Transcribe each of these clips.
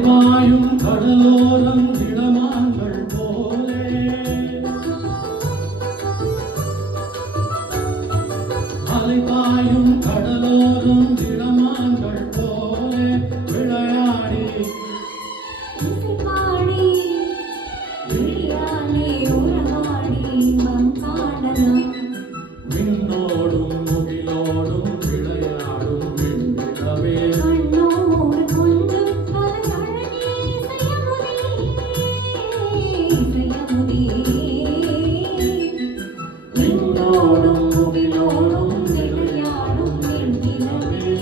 அலைபாயும் கடலோரம் இளமான்கள் போலே அலைபாயும் கடலோரம் இளமான்கள் போலே விளையாடி விண்ணோடும் முகிலோடும் விளையாடும் விண்ணிலவே விண்ணோடும் முகிலோடும் விளையாடும் விண்ணிலவே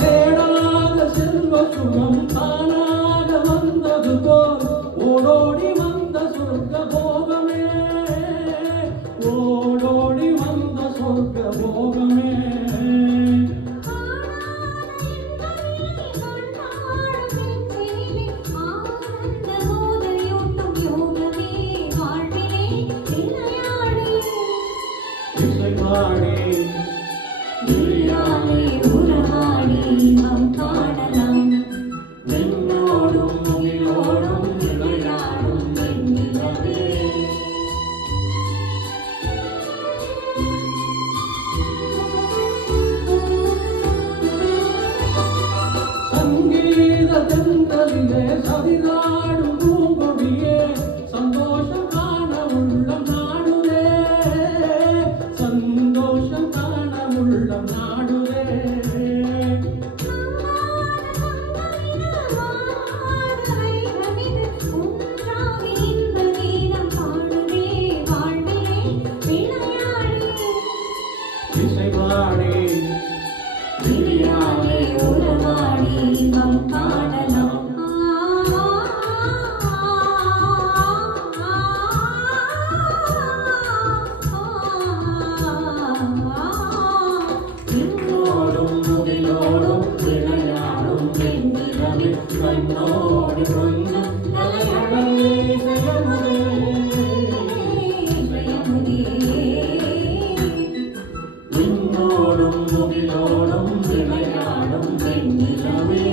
தேடாத செல்வ சுகம் தானாக வந்தது போல் ஓடோடி வந்த சொர்க்க போகமே ஓடோடி வந்த சொர்க்க போகமே இசைபாடி விண்ணோடும் முகிலோடும் விளையாடும் வெண்ணிலவே சங்கீத தென்றலிலே சதிராடும் பூங்கொடியே சந்தோஷம் காண உள்ளம் நாடுவே சந்தோஷம் காண உள்ளம் நாடுவே இசைபாடி விளையாடி உறவாடி இன்பம் காணலாம் விண்ணோடும் முகிலோடும் விளையாடும் வெண்ணிலவே கண்ணோடு கொஞ்சம் தலையழகே செய்யமுதே விண்ணோடும் முகிலோடும் விளையாடும் வெண்ணிலவே